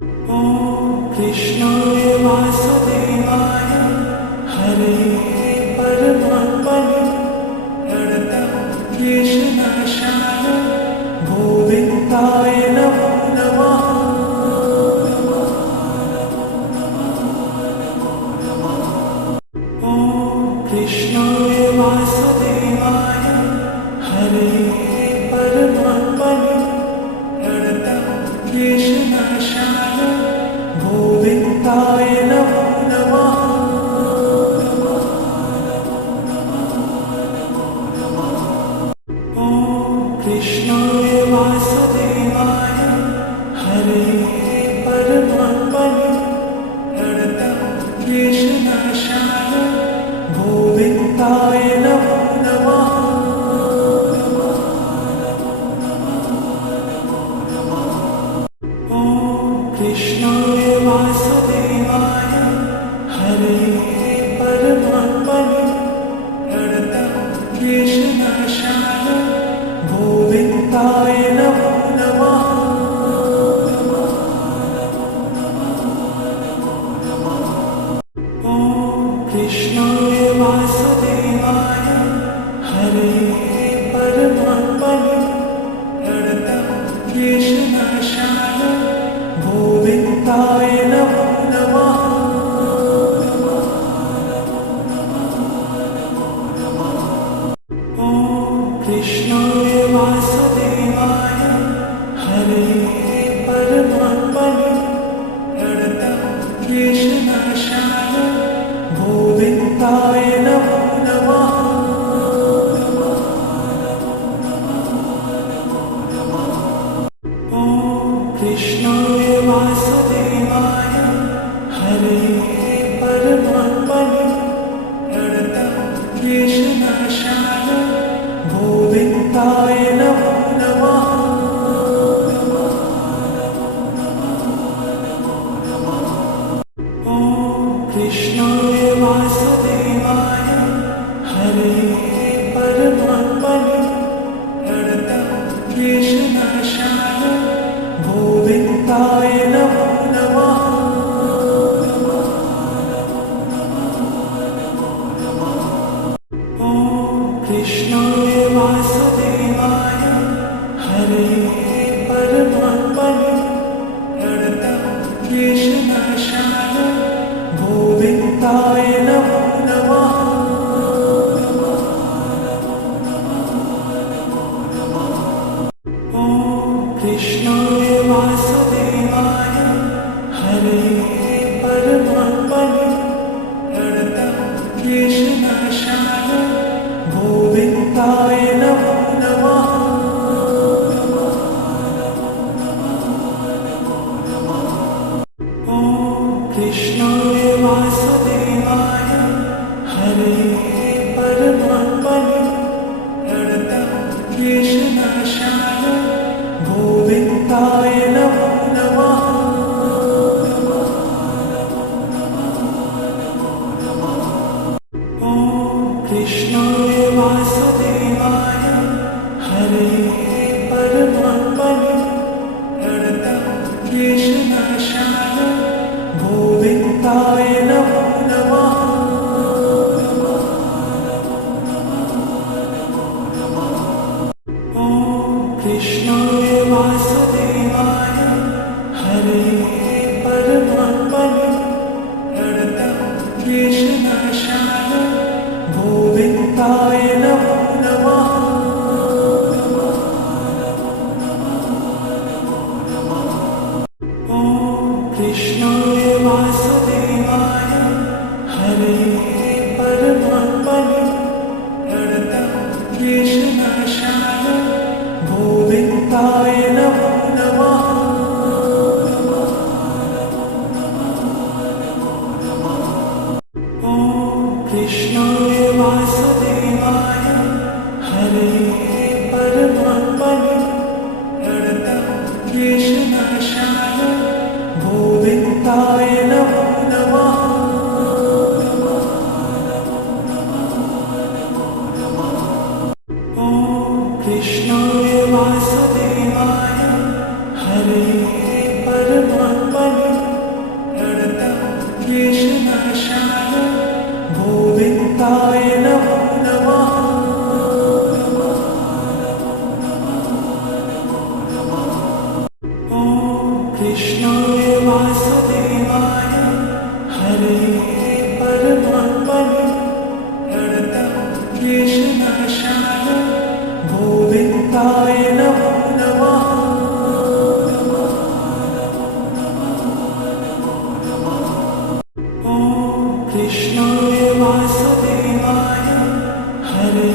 ॐ कृष्णाय वासुदेवाय हरे परमात्मने प्रणतक्लेशनाशाय गोविन्दाय नमो नमः। ॐ कृष्णाय वासुदेवाय हरे परमात्मने प्रणतक्लेशनाशाय गोविन्दाय नमो नमः। ॐ कृष्णाय वासुदेवाय हरे परमात्मने प्रणतक्लेशनाशाय गोविन्दाय नमो नमः। ॐ कृष्णाय वासुदेवाय हरे परमात्मने प्रणतक्लेशनाशाय गोविन्दाय नमो नमः। ॐ कृष्णाय वासुदेवाय हरे परमात्मने प्रणतक्लेशनाशाय गोविन्दाय नमो नमः। ॐ कृष्णाय वासुदेवाय हरे परमात्मने प्रणतक्लेशनाशाय गोविन्दाय नमो नमः। ॐ कृष्णाय वासुदेवाय हरे परमात्मने प्रणतक्लेशनाशाय गोविन्दाय नमो नमः। ॐ कृष्णाय वासुदेवाय हरे परमात्मने प्रणतक्लेशनाशाय गोविन्दाय नमो नमः। ॐ कृष्णाय वासुदेवाय हरे परमात्मने प्रणतक्लेशनाशाय गोविन्दाय नमो नमः। ॐ कृष्णाय वासुदेवाय हरे परमात्मने प्रणतक्लेशनाशाय गोविन्दाय नमो नमः। ॐ कृष्णाय वासुदेवाय हरे परमात्मने प्रणतक्लेशनाशाय गोविन्दाय नमो नमः। ॐ कृष्णाय वासुदेवाय हरे परमात्मने प्रणतक्लेशनाशाय गोविन्दाय नमो नमः। ॐ कृष्णाय वासुदेवाय हरे परमात्मने प्रणतक्लेशनाशाय गोविन्दाय नमो नमः। ॐ कृष्णाय वासुदेवाय कृष्णाय वासुदेवाय हरे परमात्मने प्रणतक्लेशनाशाय गोविन्दाय नमो नमः। ॐ कृष्णाय वासुदेवाय हरे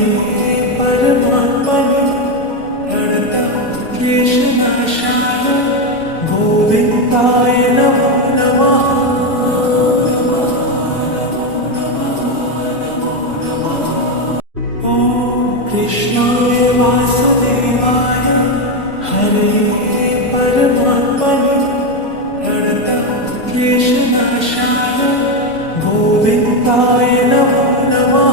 परमात्मने प्रणतक्लेशनाशाय गोविन्दाय नमो नमः। ॐ कृष्णाय वासुदेवाय हरे परमात्मने प्रणतक्लेशनाशाय गोविन्दाय नमो नमः।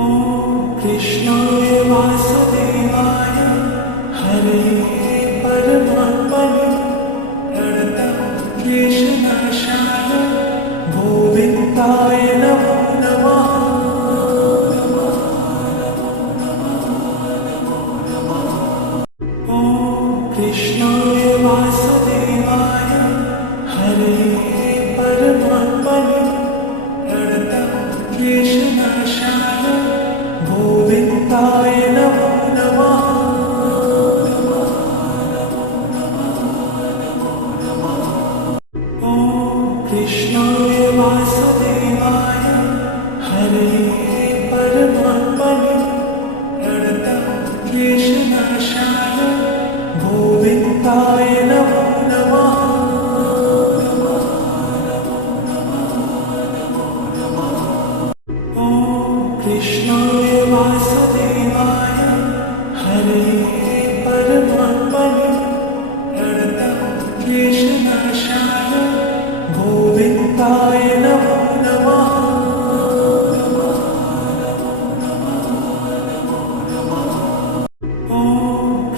ॐ कृष्णाय वासुदेवाय हरे परमात्मने प्रणतक्लेशनाशाय गोविन्दाय नमो नमः। ॐ कृष्णाय वासुदेवाय हरे परमात्मने प्रणतक्लेशनाशाय गोविन्दाय नमो नमः। ॐ कृष्णाय वासुदेवाय हरे परमात्मने प्रणतक्लेशनाशाय गोविन्दाय नमो नमः। ॐ कृष्णाय वासुदेवाय हरे परमात्मने प्रणतक्लेशनाशाय गोविन्दाय नमो नमः। ॐ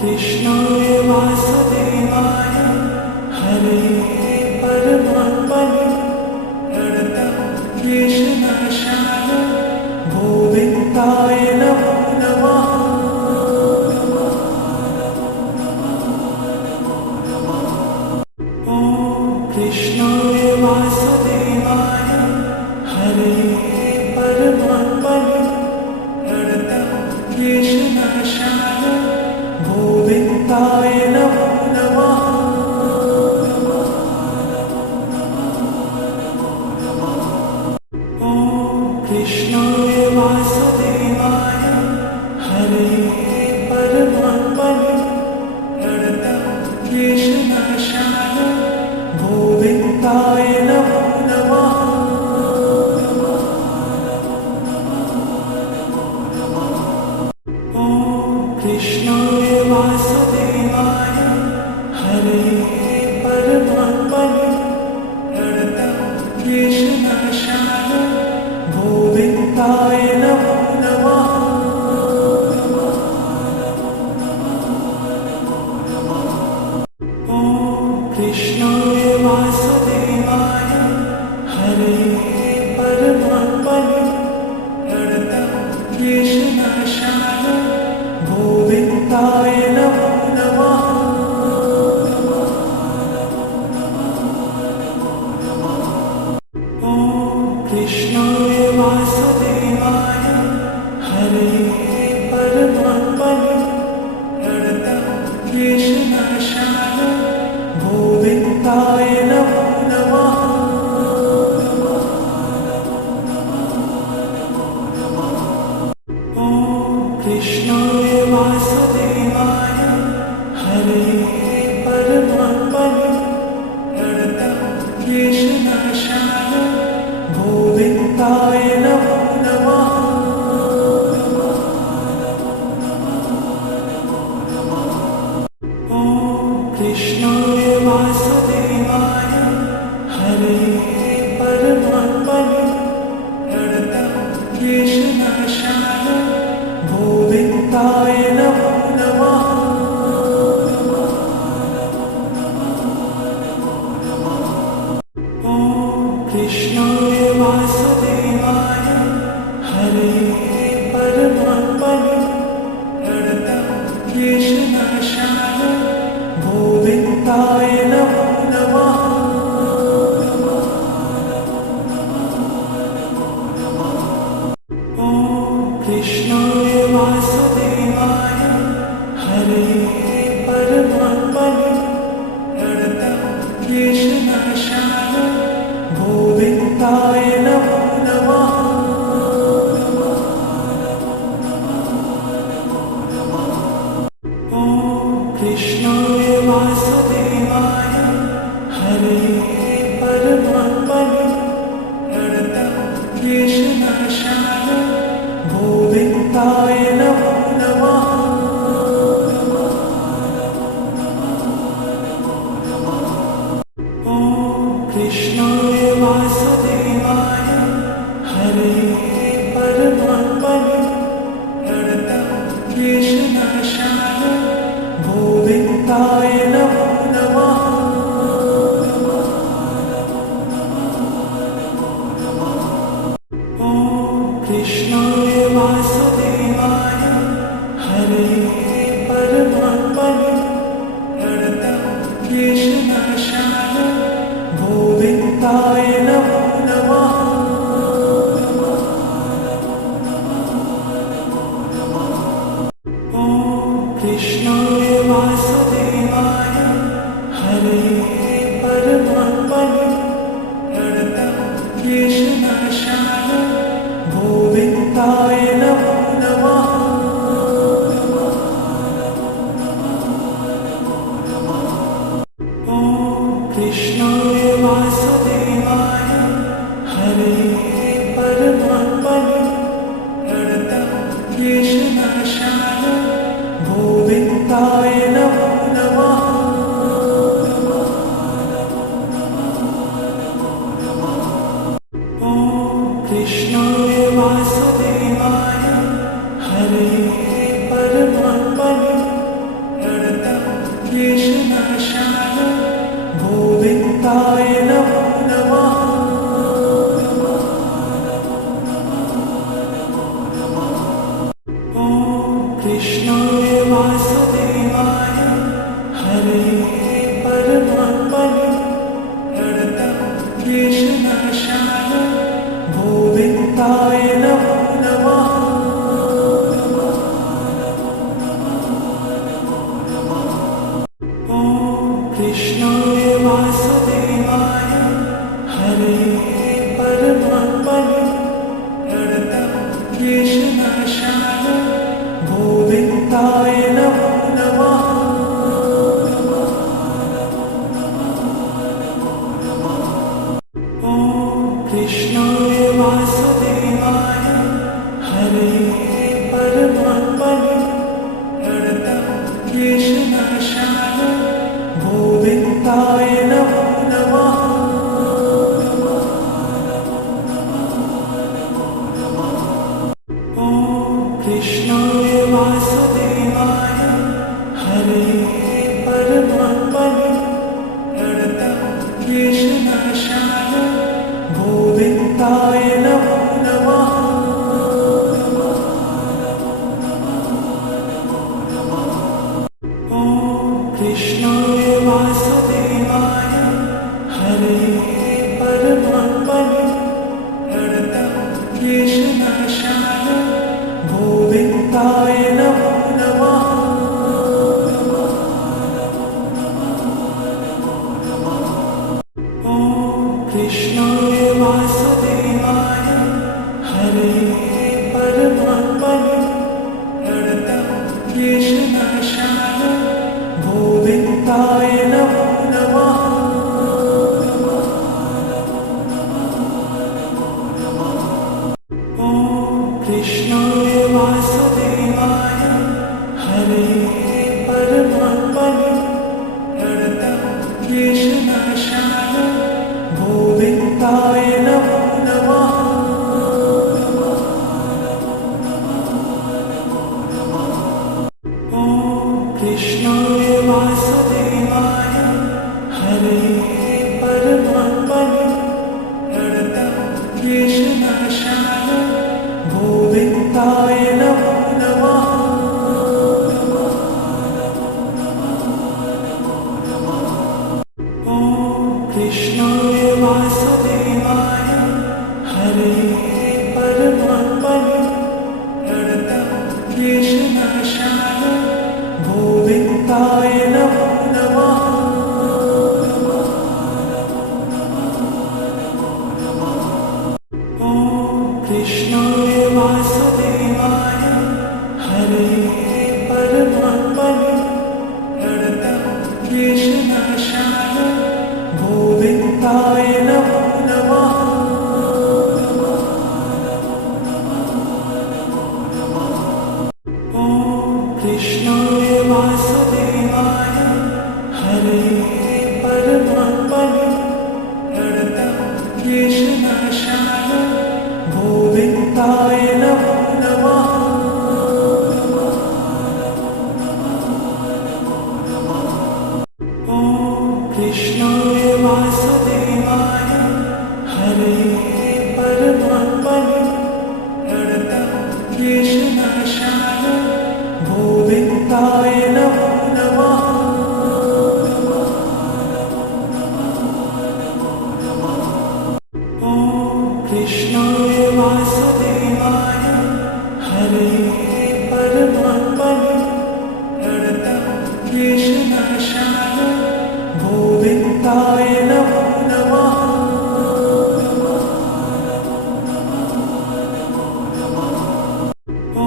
कृष्णाय वासुदेवाय हरे परमात्मने प्रणतक्लेशनाशाय गोविन्दाय नमो नमः। ॐ कृष्णाय वासुदेवाय हरे परमात्मने प्रणतक्लेशनाशाय गोविन्दाय नमो नमः। ॐ कृष्णाय वासुदेवाय हरे परमात्मने प्रणतक्लेशनाशाय गोविन्दाय नमो नमः। ॐ कृष्णाय वासुदेवाय हरे परमात्मने प्रणतक्लेशनाशाय गोविन्दाय नमो नमः। ॐ कृष्णाय वासुदेवाय हरे परमात्मने प्रणतक्लेशनाशाय गोविन्दाय क्लेशनाशाय गोविन्दाय नमो नमः ॐ कृष्णाय वासुदेवाय हरे परमात्मने क्लेशनाशाय गोविन्दाय नमो नमः ॐ कृष्णाय वासुदेवाय हरे परमात्मने क्लेशनाशाय गोविन्दाय नमो नमः ॐ कृष्णाय वासुदेवाय हरे परमात्मने क्लेशनाशाय गोविन्दाय नमो नमः ॐ कृष्णाय वासुदेवाय हरे परमात्मने क्लेशनाशाय गोविन्दाय नमो नमः ॐ कृष्णाय वासुदेवाय हरे परमात्मने क्लेशनाशाय गोविन्दाय नमो नमः ॐ कृष्णाय वासुदेवाय हरे परमात्मने क्लेशनाशाय गोविन्दाय नमो नमः ॐ कृष्णाय वासुदेवाय हरे परमात्मने क्लेशनाशाय गोविन्दाय नमो नमः ॐ कृष्णाय वासुदेवाय हरे परमात्मने क्लेशनाशाय गोविन्दाय नमो नमः ॐ कृष्णाय वासुदेवाय हरे परमात्मने क्लेशनाशाय गोविन्दाय नमो नमः ॐ कृष्णाय वासुदेवाय हरे परमात्मने क्लेशनाशाय गोविन्दाय नमो नमः ॐ कृष्णाय वासुदेवाय हरे परमात्मने क्लेशनाशाय गोविन्दाय नमो नमः ॐ कृष्णाय वासुदेवाय हरे परमात्मने क्लेशनाशाय गोविन्दाय नमो नमः ॐ कृष्णाय वासुदेवाय हरे परमात्मने क्लेशनाशाय गोविन्दाय नमो नमः ॐ कृष्णाय वासुदेवाय हरे परमात्मने क्लेशनाशाय गोविन्दाय नमो नमः ॐ कृष्णाय वासुदेवाय हरे परमात्मने क्लेशनाशाय गोविन्दाय नमो नमः गोविन्दाय नमो नमः। ॐ कृष्णाय वासुदेवाय हरे परमात्मने प्रणतक्लेशनाशाय गोविन्दाय नमो नमः। ॐ कृष्णाय वासुदेवाय हरे परमात्मने प्रणतक्लेशनाशाय गोविन्दाय नमो नमः। ॐ कृष्णाय वासुदेवाय हरे परमात्मने प्रणतक्लेशनाशाय गोविन्दाय नमो नमः। ॐ कृष्णाय वासुदेवाय हरे परमात्मने प्रणतक्लेशनाशाय गोविन्दाय नमो नमः। ॐ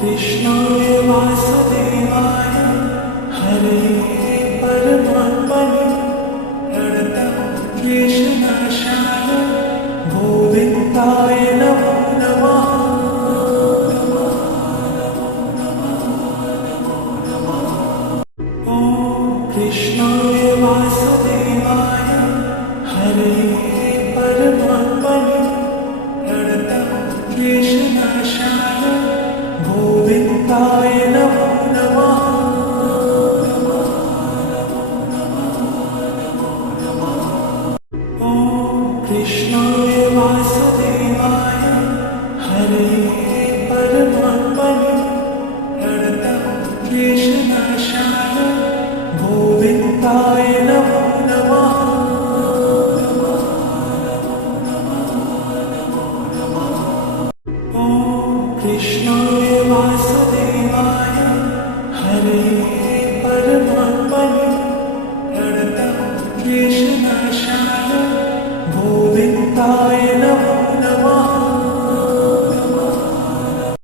कृष्णाय वासुदेवाय हरे परमात्मने प्रणतक्लेशनाशाय गोविन्दाय नमो नमः। ॐ कृष्णाय वासुदेवाय हरे परमात्मने प्रणतक्लेशनाशाय गोविन्दाय नमो नमः। ॐ कृष्णाय वासुदेवाय हरे परमात्मने प्रणतक्लेशनाशाय गोविन्दाय नमो